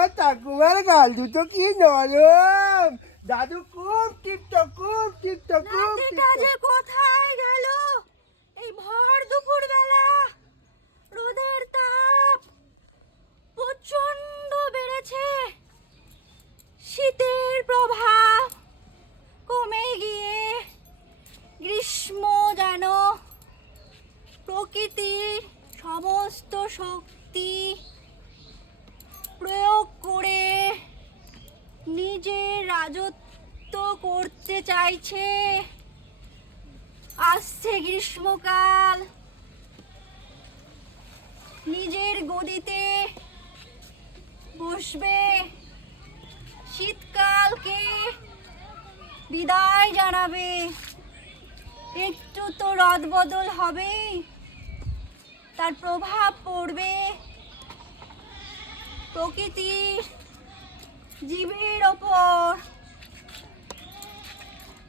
আমার ঠাকুমার গাল দুটো কি নরম। দাদু খুব টিপটপ খুব টিপটপ খুব নাতিটা যে কোথায় গেল? এই ভর দুপুর বেলা রোদের তাপ প্রচণ্ড বেড়েছে। শীতের প্রভাব কমে গিয়ে গ্রীষ্ম যেন প্রকৃতির সমস্ত শক্তি প্রয়োগ করে নিজের রাজত্ব করতে চাইছে। আসছে গ্রীষ্মকাল। নিজের গদিতে বসবে। শীতকালকে বিদায় জানাবে। একটু তো রদ বদল হবেই। তার প্রভাব পড়বে। প্রকৃতির জীবের ওপর।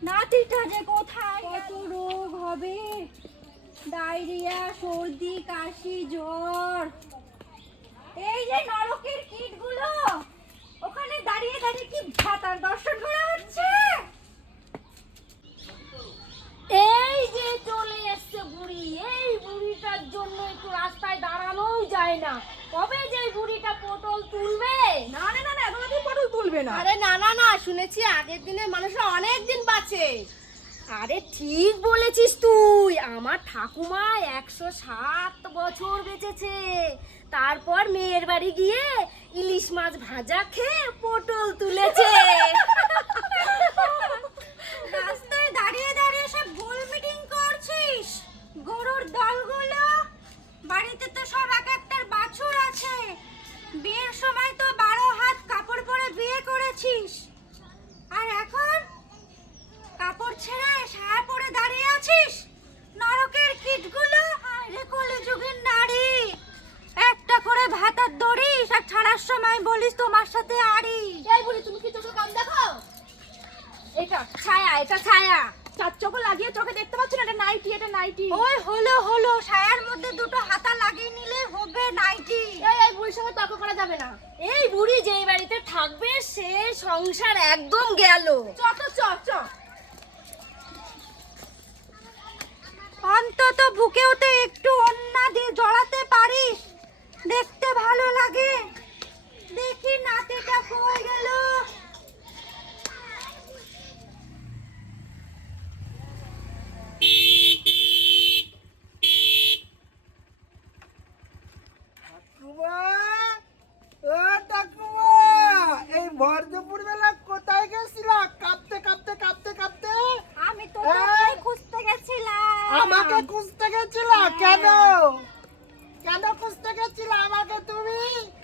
নাতিটা যে কোথায় কত রোগ হবে? ডায়রিয়া সর্দি কাশি জ্বর। এই যে নরকের কীটগুলো ওখানে দাঁড়িয়ে দাঁড়িয়ে কি ভাতার দর্শন করা হচ্ছে? এই যে চলে এসছে বুড়ি এই বুড়িটার জন্য একটু রাস্তায় দাঁড়ানোও যায় না কবে যে এই বুড়িটা পটল তুলবে না না না না এখন তুমি না। আরে না না না, শুনেছি আগের দিনের মানুষরা অনেক দিন বাঁচে। আরে ঠিক বলেছিস তুই। আমার ঠাকুমা একশো সাত বছর বেঁচেছে। তারপর মেয়ের বাড়ি গিয়ে ইলিশ মাছ ভাজা খেয়ে পটল তুলেছে। দড়িস সময় বলিস তোমার সাথে আড়ি। এই বুড়ি তুমি কি চোখে কাম দেখো? এটা ছায়া এটা ছায়া। চার চোখ লাগিয়ে চোখে দেখতে পাচ্ছ না? এটা নাইটি এটা নাইটি। ওই হলো হলো। সায়ার মধ্যে দুটো হাতা লাগিয়ে নিলে হবে নাইটি। এই এই বুড়ির সঙ্গে তর্ক করা যাবে না। এই বুড়ি যেই বাড়িতে থাকবে সে সংসার একদম গেল। চ তো চ চ। অন্তত বুকেও তো একটু অন্না দিয়ে জড়াতে পারিস। দেখতে ভালো লাগে দেখি নাতিটা কই গেল ঠাকুমা ও ঠাকুমা এই ভর দুপুর বেলা কোথায় গেছিলা কাঁপতে কাঁপতে কাঁপতে কাঁপতে আমি তো এই! তোকেই খুঁজতে গেছিলাম আমাকে খুঁজতে গেছিলা কেন? কেন খুঁজতে গেছিলা আমাকে তুমি?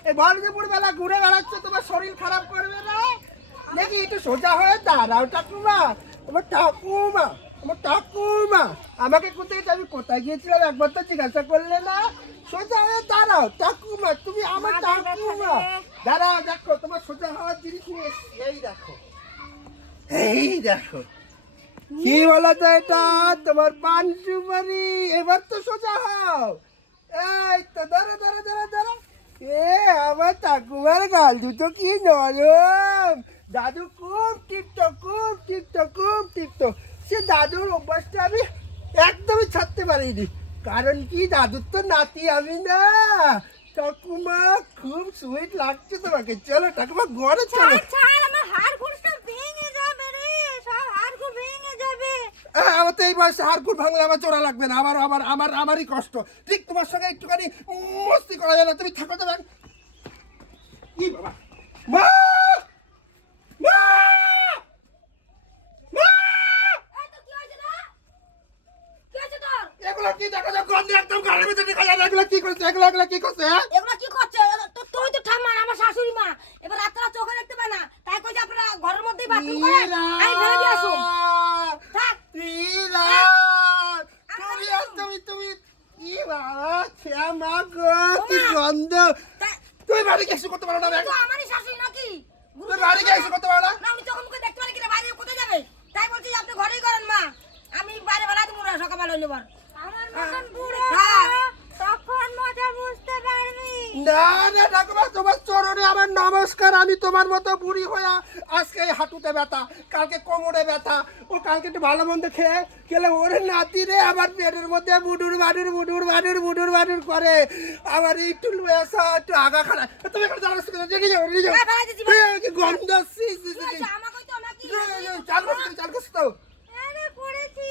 এই ভর বেলা ঘুরে বেড়াচ্ছ তোমার শরীর খারাপ করবে না? দেখি একটু সোজা হয়ে দাঁড়াও ঠাকুমা। আমার ঠাকুমা আমার ঠাকুমা। আমাকে কোথায় আমি কোথায় গিয়েছিলাম? একবার তো জিজ্ঞাসা করলে না। সোজা হয়ে দাঁড়াও ঠাকুমা তুমি আমার ঠাকুমা। দাঁড়াও দেখো তোমার সোজা হওয়ার জিনিস নিয়ে। এই দেখো এই দেখো। কি বলো তো এটা? তোমার পান সুপারি এবার তো সোজা হও। এই তো ধরো ধরো ধরো ধরো। এ, আমার ঠাকুমার গাল দুটো কি নরম। দাদু খুব টিপটপ খুব টিপটপ খুব টিপটপ। সে দাদুর অভ্যাসটা আমি একদমই ছাড়তে পারিনি। কারণ কি, দাদুর তো নাতি আমি না। ঠাকুমা, খুব সুইট লাগছে তোমাকে। চলো, ঠাকুমা, ঘরে চলো গুড় সব ভেঙে যাবে রে সব হাড় গুড় ভেঙে যাবে আহ, আমার তো এই বয়সে হাড়কুট ভাঙলে আমার চোরা লাগবে না আমার আমার আমার আমারই কষ্ট। ঠিক তোমার সঙ্গে একটুখানি মস্তি করা যায় না তুমি থাকো তো কি বাবা। মা! এগুলো কি দেখো যে গন্ধে একদম গাড়ির ভিতরে দেখা যায় এগুলো কি করছে এগুলো এগুলো কি করছে হ্যাঁ? এগুলো কি করছে? তো তুই তো ঠাম্মা আমার শাশুড়ি মা। এবার রাত্রা চোখে দেখতে পায় না। তাই কই যে আপনারা ঘরের মধ্যেই বাথরুম করেন? আমি ফেলে দিয়ে আসুন! তুমি তুমি তুমি ই বাবা শ্যামা গো কি গন্ধ। তুমি বাড়ি করতে পারো না? আমারই শাশুড়ি নাকি? তুমি বাড়ি এসে করতে পারো না না উনি চোখে মুখে দেখতে পারে কিনা বাইরে কোথায় যাবে তাই বলছি যে আপনি ঘরেই করেন মা আমি বাইরে বেলা দেবো সকালবেলা হইলে বার আমার মতন বুড়ো হ্যাঁ। তখন মজা বুঝতে পারবি না না ঠাকুমা তোমার চরণে আমার নমস্কার আমি তোমার মতো বুড়ি হয়ে আজকে এই হাঁটুতে ব্যথা কালকে কোমরে ব্যথা ও কালকে একটু ভালো মন্দ খেয়ে গেলে ওরে নাতি রে আমার পেটের মধ্যে বুডুর বাডুর বুডুর বাডুর বুডুর বাডুর করে। আমার একটু লুয়েসা একটু আগা খানা। তুমি এখানে কেন? রেডি যাও রেডি যাও। হ্যাঁ, গন্ধ সি সি সি তো চাল করছ চাল করছ তো করেছি